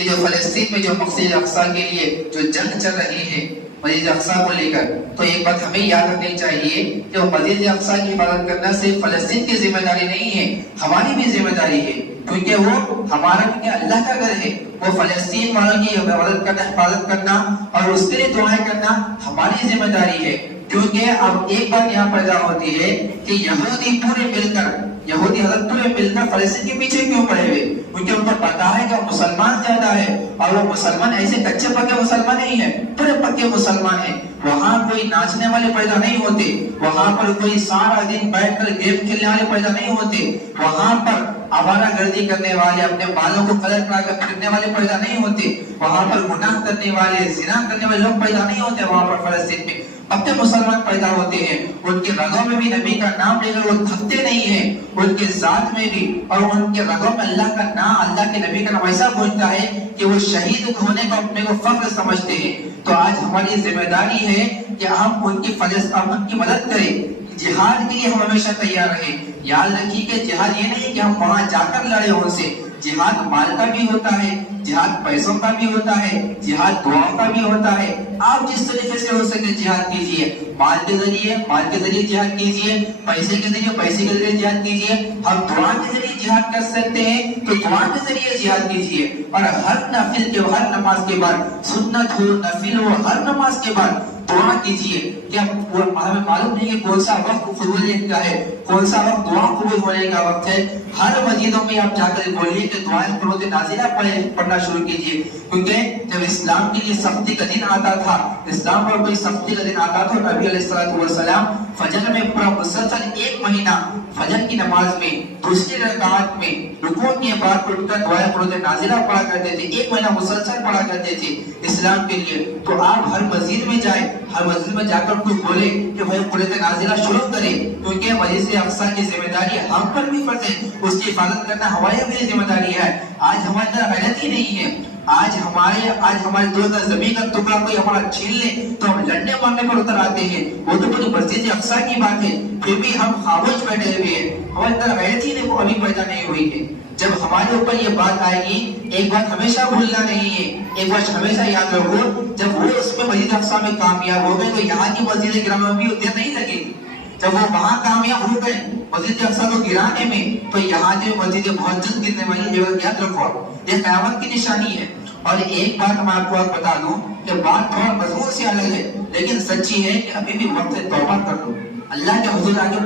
کہ جو فلسطین میں جو مسجد اقصی کے لیے جو جنگ چل رہی ہے مسجد اقصی کو لے کر، تو ایک بات ہمیں یاد رکھنی چاہیے کہ وہ مسجد اقصی کی حفاظت کرنا صرف فلسطین کی ذمہ داری نہیں ہے، ہماری بھی ذمہ داری ہے، کیونکہ وہ ہمارا بھی اللہ کا گھر ہے۔ وہ فلسطین والوں کی حفاظت کرنا اور اس کے لیے دعائیں کرنا ہماری ذمہ داری ہے، کیونکہ اب ایک بات یہاں پیدا ہوتی ہے کہ یہودی حضرت پورے مل کر فلسطین کے پیچھے کیوں پڑے ہوئے؟ کیونکہ ان کو پتا ہے کہ مسلمان زیادہ ہے، اور وہ مسلمان ایسے کچے پکے مسلمان نہیں ہیں، پورے پکے مسلمان ہیں۔ وہاں کوئی ناچنے والے پیدا نہیں ہوتے، وہاں پر کوئی سارا دن بیٹھ کر گیم کھیلنے والے پیدا نہیں ہوتے، وہاں پر آوارہ گردی کرنے والے، اپنے بالوں کو کلر کرا کر پھرنے والے پیدا نہیں ہوتے، وہاں پر گناہ کرنے والے، زنا کرنے والے لوگ پیدا نہیں ہوتے، وہاں پر فلسطین میں اپنے مسلمان پیدا ہوتے ہیں۔ ان کے رگوں میں بھی نبی کا نام لے کر وہ تھکتے نہیں ہیں، ان کے ذات میں بھی اور ان کے رگوں میں اللہ کا نام، اللہ کے نبی کا نام ایسا پہنچتا ہے کہ وہ شہید ہونے کو اپنے کو فخر سمجھتے ہیں۔ تو آج ہماری ذمہ داری ہے کہ ہم ان کی مدد کریں، جہاد کے لیے ہم ہمیشہ تیار رہیں۔ یاد رکھیے کہ جہاد یہ نہیں کہ ہم وہاں جا کر لڑیں ان سے، جہاد مال کا بھی ہوتا ہے، جہاد پیسوں کا بھی ہوتا ہے، جہاد دعاؤں کا بھی ہوتا ہے۔ آپ جس طریقے سے ہو سکے جہاد کیجیے، مال کے ذریعے جہاد کیجیے، پیسے کے ذریعے جہاد کیجیے۔ ہم دعا کے ذریعے جہاد کر سکتے ہیں تو دعا کے ذریعے جہاد کیجیے، اور ہر نماز کے بعد، سنت ہو نفل ہو، ہر نماز کے بعد دعا کیجیے کہ ہمیں معلوم نہیں کہ کون سا وقت قبولیت کا ہے، کون سا وقت دعا قبول ہونے کا وقت ہے۔ ہر مسجدوں میں آپ جا کر بولیے کہ دعائیں قرۃ نازلہ پڑھنا شروع کیجیے، کیونکہ جب اسلام کے لیے سختی کا دن آتا تھا، اسلام پر کوئی سختی کا دن آتا تھا، نبی علیہ السلام فجر میں پورا مسلسل 1 مہینہ فجر کی نماز میں دوسری رکعت میں رکوع کے بعد اٹھ کر دعائیں قرۃ نازلہ پڑھا کرتے تھے، 1 مہینہ مسلسل پڑھا کرتے تھے اسلام کے لیے۔ تو آپ ہر مسجد میں جائیں، ہر مسجد میں جا کر کوئی بولے کہ بھائی قرۃ نازلہ شروع کریں، کیونکہ مسجد اقصی کی ذمہ داری ہم پر بھی فرض ہے، اس کی حفاظت کرنا ہماری بھی ذمہ داری ہے۔ آج ہمارے اندر غیرت ہی نہیں ہے، آج ہمارے 2 گز زمین کا ٹکڑا کوئی ہمارا چھین لے تو ہم لڑنے مارنے پر اتر آتے ہیں، وہ تو پوری مسجد اقصی کی بات ہے، پھر بھی ہم خاموش بیٹھے ہوئے ہیں، ہمارے اندر غیرت ہی نہیں ابھی پیدا نہیں ہوئی ہے۔ جب ہمارے اوپر یہ بات آئے گی، ایک بات ہمیشہ بھولنا نہیں ہے، ایک بات ہمیشہ یاد رکھو، جب وہ اس میں مسجد اقصی میں کامیاب ہو گئے تو یہاں کی مسجد گراں میں بھی اتنے نہیں لگے گی۔ جب وہ وہاں کامیاب ہو گئے مسجد اقصی کو گرانے میں، تو یہاں کی مسجد بہت جلد گرنے والی ہے، یاد رکھو، یہ قیامت کی نشانی ہے۔ اور ایک بات میں آپ کو بتا دوں کہ بات تھوڑا مضمون سے الگ ہے، لیکن سچی ہے کہ ابھی بھی وقت سے توبہ کر لو، اللہ کے حضور آگے